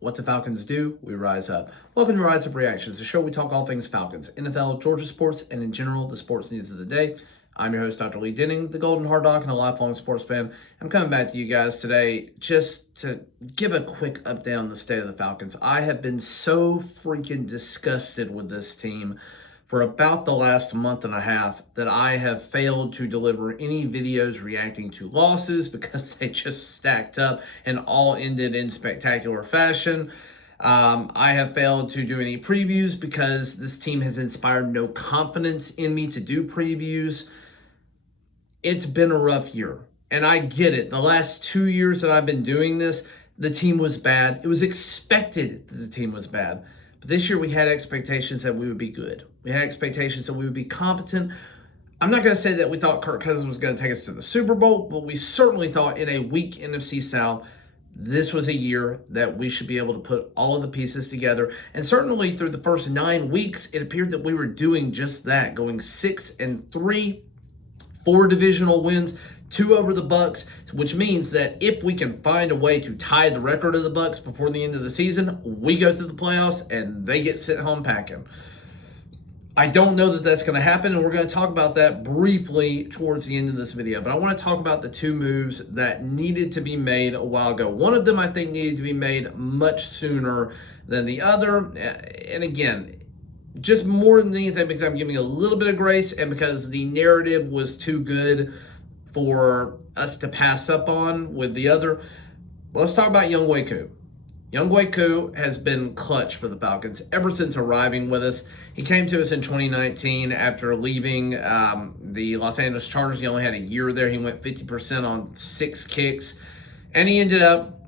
What the Falcons do, we rise up. Welcome to Rise Up Reactions, the show we talk all things Falcons, NFL, Georgia sports, and in general, the sports news of the day. I'm your host, Dr. Lee Denning, the Golden Hard Dog and a lifelong sports fan. I'm coming back to you guys today just to give a quick update on the state of the Falcons. I have been so freaking disgusted with this team for about the last month and a half that I have failed to deliver any videos reacting to losses because they just stacked up and all ended in spectacular fashion. I have failed to do any previews because this team has inspired no confidence in me to do previews. It's been a rough year, and I get it. The last 2 years that I've been doing this, the team was bad. It was expected that the team was bad. But this year we had expectations that we would be good. We had expectations that we would be competent. I'm not going to say that we thought Kirk Cousins was going to take us to the Super Bowl, but we certainly thought in a weak NFC South, this was a year that we should be able to put all of the pieces together. And certainly through the first 9 weeks, it appeared that we were doing just that, going 6-3, 4 divisional wins, 2 over the Bucs, which means that if we can find a way to tie the record of the Bucs before the end of the season, we go to the playoffs and they get sent home packing. I don't know that that's going to happen, and we're going to talk about that briefly towards the end of this video. But I want to talk about the 2 moves that needed to be made a while ago. One of them I think needed to be made much sooner than the other. And again, just more than anything because I'm giving a little bit of grace and because the narrative was too good for us to pass up on with the other. Let's talk about Younghoe Koo. Younghoe Koo has been clutch for the Falcons ever since arriving with us. He came to us in 2019 after leaving the Los Angeles Chargers. He only had a year there. He went 50% on 6 kicks. And he ended up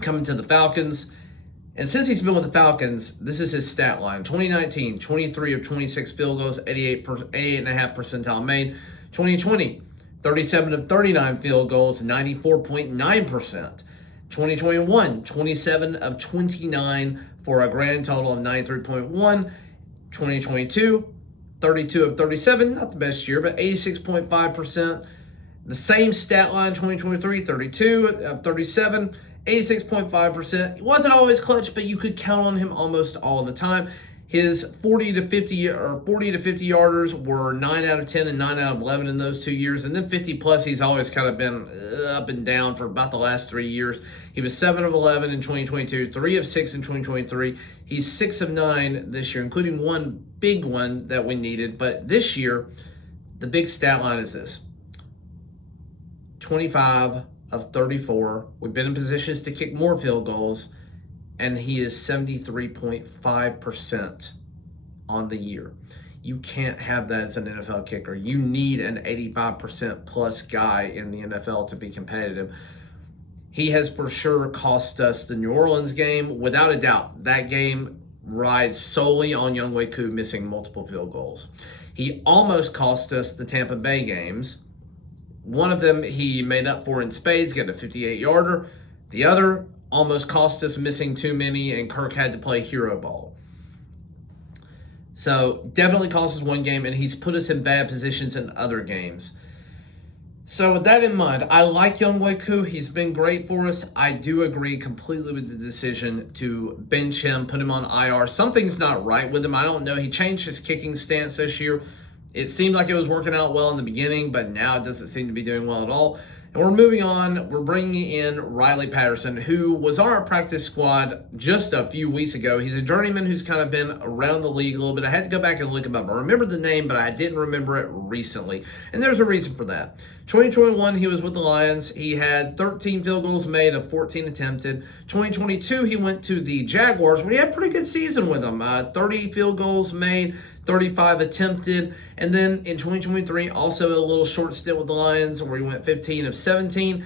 coming to the Falcons. And since he's been with the Falcons, this is his stat line. 2019, 23 of 26 field goals, 88.5 percentile made. 2020, 37 of 39 field goals, 94.9%. 2021, 27 of 29 for a grand total of 93.1. 2022, 32 of 37, not the best year, but 86.5%. The same stat line, 2023, 32 of 37, 86.5%. It wasn't always clutch, but you could count on him almost all the time. His 40 to 50 yarders were 9 out of 10 and 9 out of 11 in those 2 years. And then 50 plus, he's always kind of been up and down for about the last 3 years. He was 7 of 11 in 2022, 3 of 6 in 2023. He's 6 of 9 this year, including one big one that we needed. But this year, the big stat line is this: 25 of 34. We've been in positions to kick more field goals, and he is 73.5% on the year. You can't have that as an NFL kicker. You need an 85% plus guy in the NFL to be competitive. He has for sure cost us the New Orleans game. Without a doubt, that game rides solely on Younghoe Koo missing multiple field goals. He almost cost us the Tampa Bay games. One of them he made up for in spades, getting a 58-yarder. The other almost cost us missing too many, and Kirk had to play hero ball. So definitely cost us one game, and he's put us in bad positions in other games. So with that in mind, I like Younghoe Koo. He's been great for us. I do agree completely with the decision to bench him, put him on IR. Something's not right with him. I don't know. He changed his kicking stance this year. It seemed like it was working out well in the beginning, but now it doesn't seem to be doing well at all. And we're moving on. We're bringing in Riley Patterson, who was on our practice squad just a few weeks ago. He's a journeyman who's kind of been around the league a little bit. I had to go back and look him up. I remember the name, but I didn't remember it recently. And there's a reason for that. 2021, he was with the Lions. He had 13 field goals made of 14 attempted. 2022, he went to the Jaguars, where he had a pretty good season with them. 30 field goals made, 35 attempted. And then in 2023, also a little short stint with the Lions where he went 15 of 17.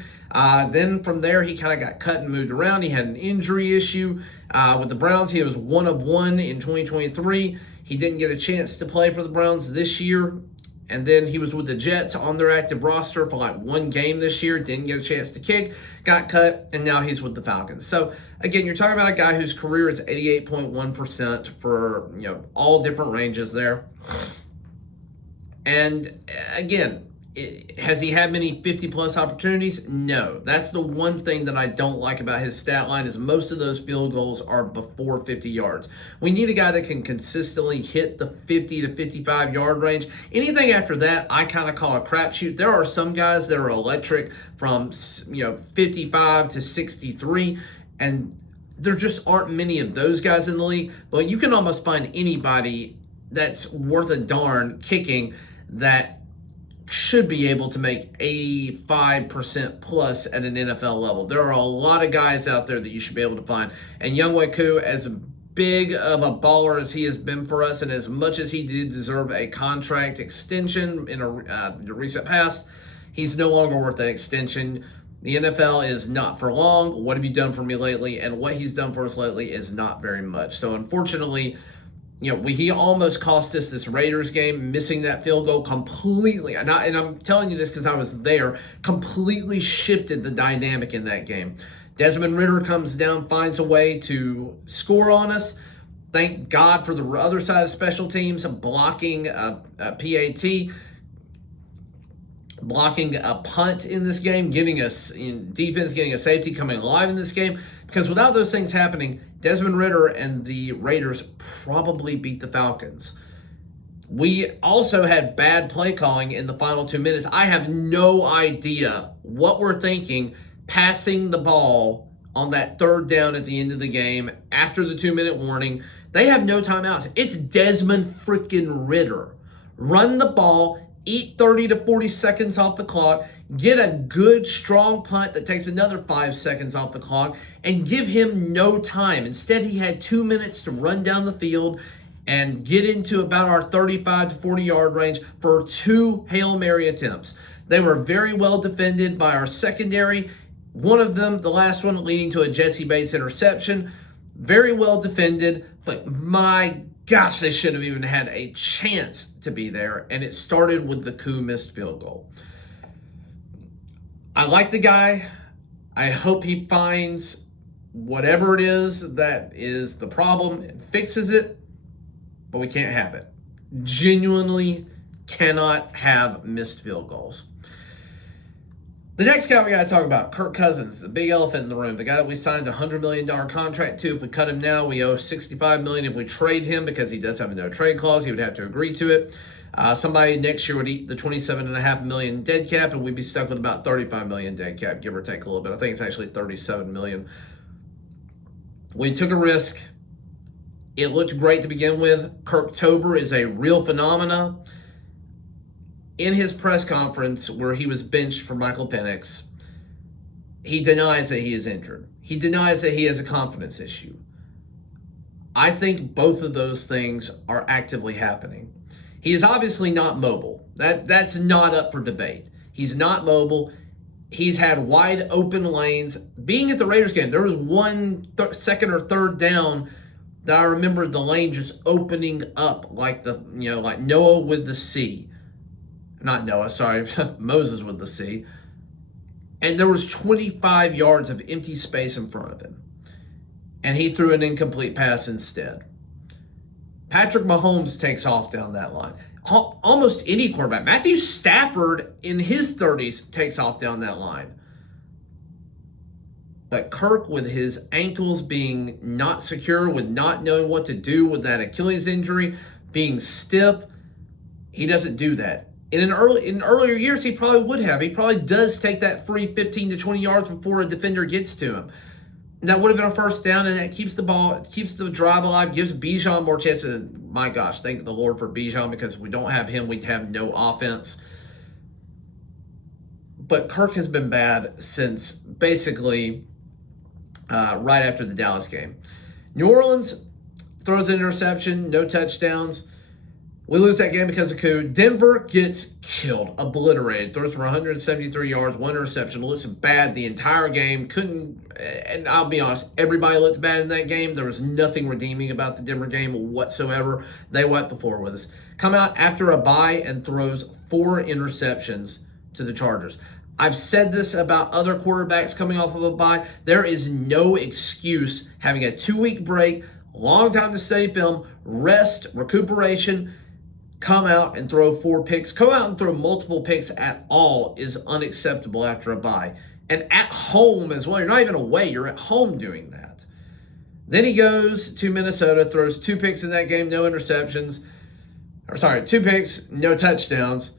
Then from there, he kind of got cut and moved around. He had an injury issue with the Browns. He was 1 of 1 in 2023. He didn't get a chance to play for the Browns this year. And then he was with the Jets on their active roster for like 1 game this year. Didn't get a chance to kick, got cut, and now he's with the Falcons. So again, you're talking about a guy whose career is 88.1% for all different ranges there. And again, Has he had many 50-plus opportunities? No. That's the one thing that I don't like about his stat line is most of those field goals are before 50 yards. We need a guy that can consistently hit the 50 to 55-yard range. Anything after that, I kind of call a crapshoot. There are some guys that are electric from 55 to 63, and there just aren't many of those guys in the league. But you can almost find anybody that's worth a darn kicking that should be able to make 85% plus at an NFL level. There are a lot of guys out there that you should be able to find. And Younghoe Koo, as big of a baller as he has been for us, and as much as he did deserve a contract extension in the recent past, he's no longer worth that extension. The NFL is not for long. What have you done for me lately? And what he's done for us lately is not very much. So unfortunately, he almost cost us this Raiders game, missing that field goal completely. And I'm telling you this because I was there, completely shifted the dynamic in that game. Desmond Ridder comes down, finds a way to score on us. Thank God for the other side of special teams, blocking a PAT, blocking a punt in this game, giving us in defense, getting a safety coming alive in this game. Because without those things happening, Desmond Ridder and the Raiders probably beat the Falcons. We also had bad play calling in the final 2 minutes. I have no idea what we're thinking passing the ball on that third down at the end of the game after the 2-minute warning. They have no timeouts. It's Desmond freaking Ridder. Run the ball, eat 30 to 40 seconds off the clock, get a good, strong punt that takes another 5 seconds off the clock, and give him no time. Instead, he had 2 minutes to run down the field and get into about our 35 to 40-yard range for 2 Hail Mary attempts. They were very well defended by our secondary. One of them, the last one, leading to a Jesse Bates interception. Very well defended, but my gosh, they shouldn't have even had a chance to be there. And it started with the Koo missed field goal. I like the guy. I hope he finds whatever it is that is the problem and fixes it, but we can't have it. Genuinely cannot have missed field goals. The next guy we got to talk about, Kirk Cousins, the big elephant in the room, the guy that we signed a $100 million contract to. If we cut him now, we owe $65 million. If we trade him, because he does have a no-trade clause, he would have to agree to it. Somebody next year would eat the $27.5 million dead cap, and we'd be stuck with about $35 million dead cap, give or take a little bit. I think it's actually $37 million. We took a risk. It looked great to begin with. Kirktober is a real phenomena. In his press conference where he was benched for Michael Penix, he denies that he is injured. He denies that he has a confidence issue. I think both of those things are actively happening. He is obviously not mobile. That's not up for debate. He's not mobile. He's had wide open lanes. Being at the Raiders game, there was one second or third down that I remember the lane just opening up like like Noah with the sea. Not Noah, sorry, Moses with the sea. And there was 25 yards of empty space in front of him. And he threw an incomplete pass instead. Patrick Mahomes takes off down that line. Almost any quarterback. Matthew Stafford in his 30s takes off down that line. But Kirk, with his ankles being not secure, with not knowing what to do with that Achilles injury, being stiff, he doesn't do that. In earlier years, he probably would have. He probably does take that free 15 to 20 yards before a defender gets to him. And that would have been a first down, and that keeps the ball, keeps the drive alive, gives Bijan more chances. My gosh, thank the Lord for Bijan, because if we don't have him, we'd have no offense. But Kirk has been bad since basically right after the Dallas game. New Orleans throws an interception, no touchdowns. We lose that game because of Koo. Denver gets killed, obliterated. Throws for 173 yards, 1 interception. Looks bad the entire game. And I'll be honest, everybody looked bad in that game. There was nothing redeeming about the Denver game whatsoever. They wiped the floor with us. Come out after a bye and throws 4 interceptions to the Chargers. I've said this about other quarterbacks coming off of a bye. There is no excuse having a 2-week break, long time to study film, rest, recuperation, come out and throw 4 picks, come out and throw multiple picks at all is unacceptable after a bye. And at home as well. You're not even away. You're at home doing that. Then he goes to Minnesota, throws 2 picks in that game, no interceptions. 2 picks, no touchdowns.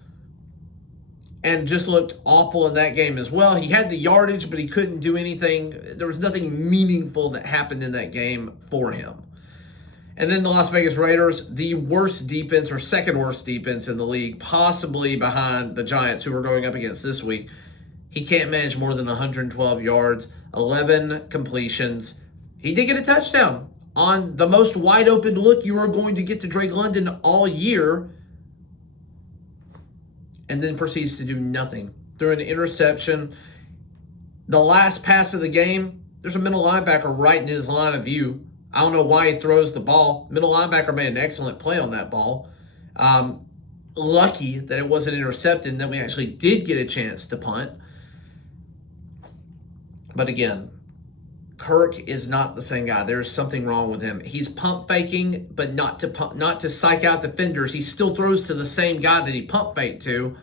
And just looked awful in that game as well. He had the yardage, but he couldn't do anything. There was nothing meaningful that happened in that game for him. And then the Las Vegas Raiders, the worst defense or second worst defense in the league, possibly behind the Giants, who we're going up against this week. He can't manage more than 112 yards, 11 completions. He did get a touchdown on the most wide open look you are going to get to Drake London all year, and then proceeds to do nothing. Threw an interception. The last pass of the game, there's a middle linebacker right in his line of view. I don't know why he throws the ball. Middle linebacker made an excellent play on that ball. Lucky that it wasn't intercepted and that we actually did get a chance to punt. But again, Kirk is not the same guy. There's something wrong with him. He's pump faking, but not to psych out defenders. He still throws to the same guy that he pump faked to.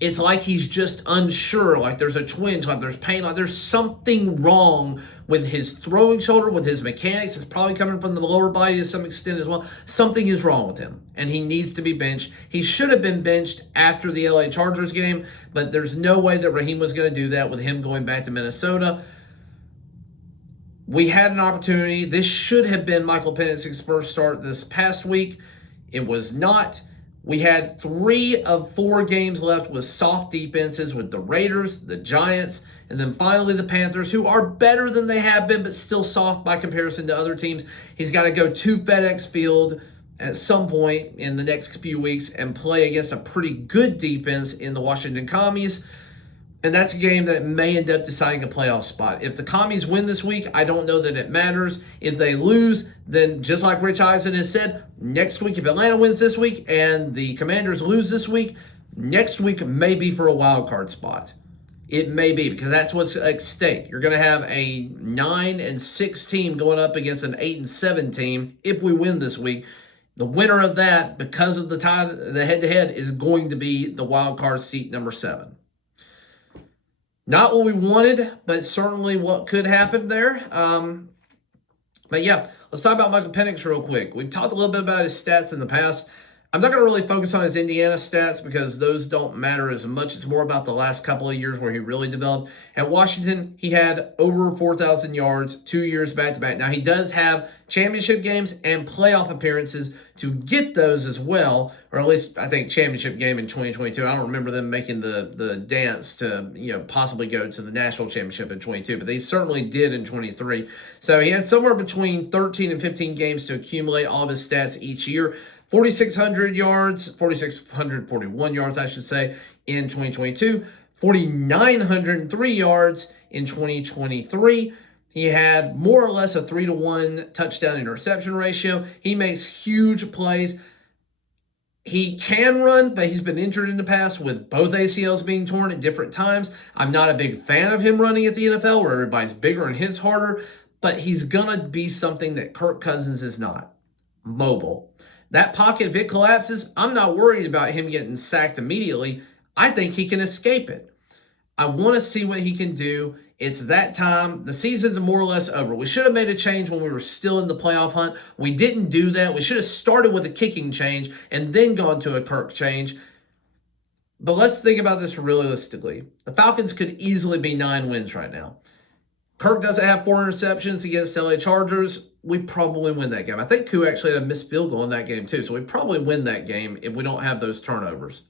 It's like he's just unsure, like there's a twinge, like there's pain, like there's something wrong with his throwing shoulder, with his mechanics. It's probably coming from the lower body to some extent as well. Something is wrong with him, and he needs to be benched. He should have been benched after the LA Chargers game, but there's no way that Raheem was going to do that with him going back to Minnesota. We had an opportunity. This should have been Michael Penix's first start this past week. It was not. We had 3 of 4 games left with soft defenses with the Raiders, the Giants, and then finally the Panthers, who are better than they have been, but still soft by comparison to other teams. He's got to go to FedEx Field at some point in the next few weeks and play against a pretty good defense in the Washington Commies. And that's a game that may end up deciding a playoff spot. If the Commies win this week, I don't know that it matters. If they lose, then just like Rich Eisen has said, next week, if Atlanta wins this week and the Commanders lose this week, next week may be for a wild card spot. It may be, because that's what's at stake. You're going to have a 9-6 team going up against an 8-7 team if we win this week. The winner of that, because of the tie, the head-to-head, is going to be the wild card seat number 7. Not what we wanted, but certainly what could happen there. But yeah, let's talk about Michael Penix real quick. We've talked a little bit about his stats in the past. I'm not going to really focus on his Indiana stats because those don't matter as much. It's more about the last couple of years where he really developed. At Washington, he had over 4,000 yards 2 years back-to-back. Now, he does have championship games and playoff appearances to get those as well, or at least I think championship game in 2022. I don't remember them making the dance to possibly go to the national championship in 22, but they certainly did in 23. So he had somewhere between 13 and 15 games to accumulate all of his stats each year. 4,600 yards, 4,641 yards, I should say, in 2022. 4,903 yards in 2023. He had more or less a 3-to-1 touchdown interception ratio. He makes huge plays. He can run, but he's been injured in the past with both ACLs being torn at different times. I'm not a big fan of him running at the NFL where everybody's bigger and hits harder, but he's going to be something that Kirk Cousins is not. Mobile. That pocket, if it collapses, I'm not worried about him getting sacked immediately. I think he can escape it. I want to see what he can do. It's that time. The season's more or less over. We should have made a change when we were still in the playoff hunt. We didn't do that. We should have started with a kicking change and then gone to a Kirk change. But let's think about this realistically. The Falcons could easily be 9 wins right now. Kirk doesn't have 4 interceptions against LA Chargers. We probably win that game. I think Koo actually had a missed field goal in that game too, so we probably win that game if we don't have those turnovers.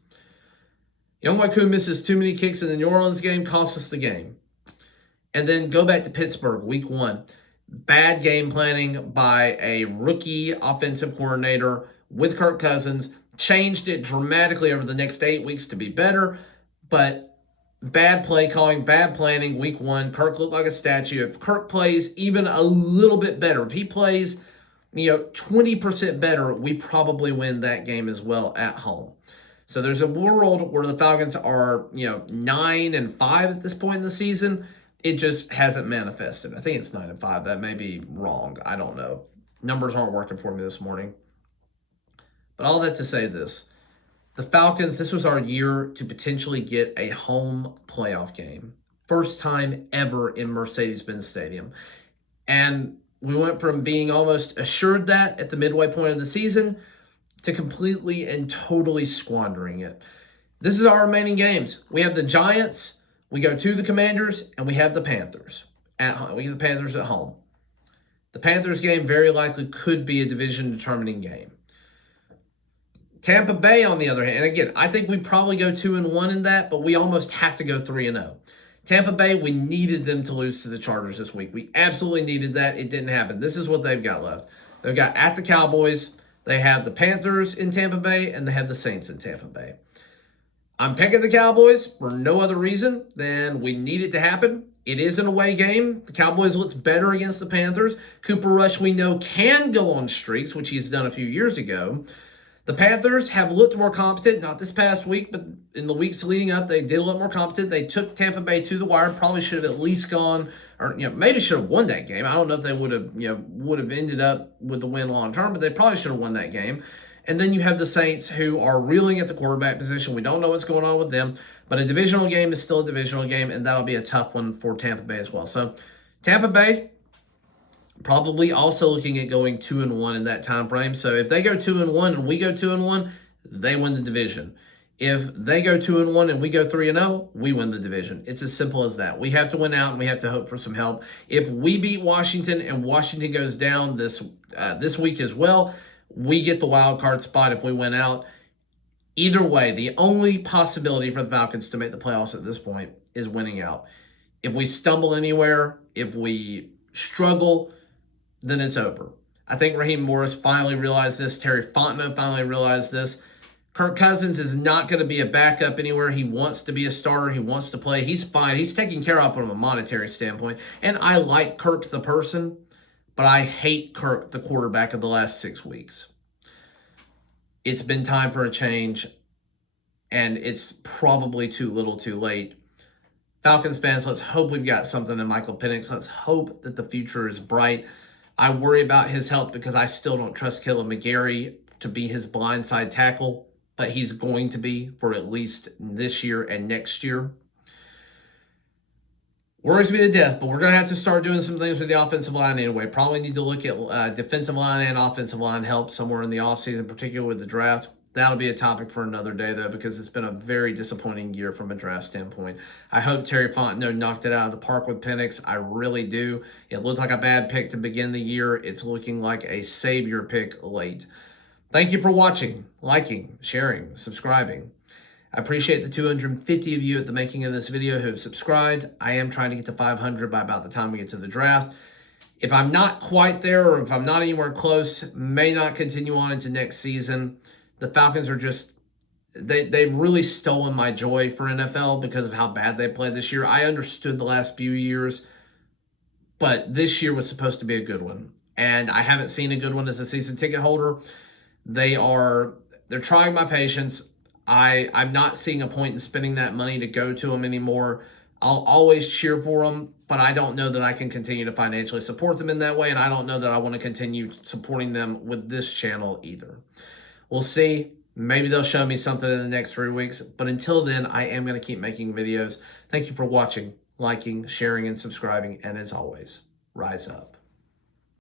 Younghoe Koo misses too many kicks in the New Orleans game, costs us the game. And then go back to Pittsburgh, week 1. Bad game planning by a rookie offensive coordinator with Kirk Cousins. Changed it dramatically over the next 8 weeks to be better, but bad play calling, bad planning, week 1. Kirk looked like a statue. If Kirk plays even a little bit better, if he plays 20% better, we probably win that game as well at home. So there's a world where the Falcons are 9-5 at this point in the season. It just hasn't manifested. I think it's 9-5. That may be wrong. I don't know. Numbers aren't working for me this morning. But all that to say this. The Falcons, this was our year to potentially get a home playoff game. First time ever in Mercedes-Benz Stadium. And we went from being almost assured that at the midway point of the season to completely and totally squandering it. This is our remaining games. We have the Giants, we go to the Commanders, and we have the Panthers at home. We have the Panthers at home. The Panthers game very likely could be a division-determining game. Tampa Bay, on the other hand, and again, I think we probably go 2-1 in that, but we almost have to go 3-0. Tampa Bay, we needed them to lose to the Chargers this week. We absolutely needed that. It didn't happen. This is what they've got left. They've got at the Cowboys, they have the Panthers in Tampa Bay, and they have the Saints in Tampa Bay. I'm picking the Cowboys for no other reason than we need it to happen. It is an away game. The Cowboys looked better against the Panthers. Cooper Rush, we know, can go on streaks, which he's done a few years ago. The Panthers have looked more competent, not this past week, but in the weeks leading up, they did look more competent. They took Tampa Bay to the wire. Probably should have at least gone, or maybe should have won that game. I don't know if they would have ended up with the win long term, but they probably should have won that game. And then you have the Saints, who are reeling at the quarterback position. We don't know what's going on with them, but a divisional game is still a divisional game, and that'll be a tough one for Tampa Bay as well. So Tampa Bay, probably also looking at going 2-1 in that time frame. So if they go 2-1 and we go 2-1, they win the division. If they go 2-1 and we go 3-0, we win the division. It's as simple as that. We have to win out and we have to hope for some help. If we beat Washington and Washington goes down this week as well, we get the wild card spot if we win out. Either way, the only possibility for the Falcons to make the playoffs at this point is winning out. If we stumble anywhere, if we struggle, then it's over. I think Raheem Morris finally realized this. Terry Fontenot finally realized this. Kirk Cousins is not going to be a backup anywhere. He wants to be a starter. He wants to play. He's fine. He's taken care of from a monetary standpoint. And I like Kirk the person, but I hate Kirk the quarterback of the last 6 weeks. It's been time for a change, and it's probably too little too late. Falcons fans, let's hope we've got something in Michael Penix. Let's hope that the future is bright. I worry about his health because I still don't trust Kellen McGarry to be his blindside tackle, but he's going to be for at least this year and next year. Worries me to death, but we're going to have to start doing some things with the offensive line anyway. Probably need to look at defensive line and offensive line help somewhere in the offseason, particularly with the draft. That'll be a topic for another day, though, because it's been a very disappointing year from a draft standpoint. I hope Terry Fontenot knocked it out of the park with Penix. I really do. It looked like a bad pick to begin the year. It's looking like a savior pick late. Thank you for watching, liking, sharing, subscribing. I appreciate the 250 of you at the making of this video who have subscribed. I am trying to get to 500 by about the time we get to the draft. If I'm not quite there, or if I'm not anywhere close, may not continue on into next season. The Falcons are just, they've really stolen my joy for NFL because of how bad they played this year. I understood the last few years, but this year was supposed to be a good one. And I haven't seen a good one as a season ticket holder. They're trying my patience. I'm not seeing a point in spending that money to go to them anymore. I'll always cheer for them, but I don't know that I can continue to financially support them in that way, and I don't know that I want to continue supporting them with this channel either. We'll see. Maybe they'll show me something in the next 3 weeks, but until then, I am going to keep making videos. Thank you for watching, liking, sharing, and subscribing, and as always, rise up.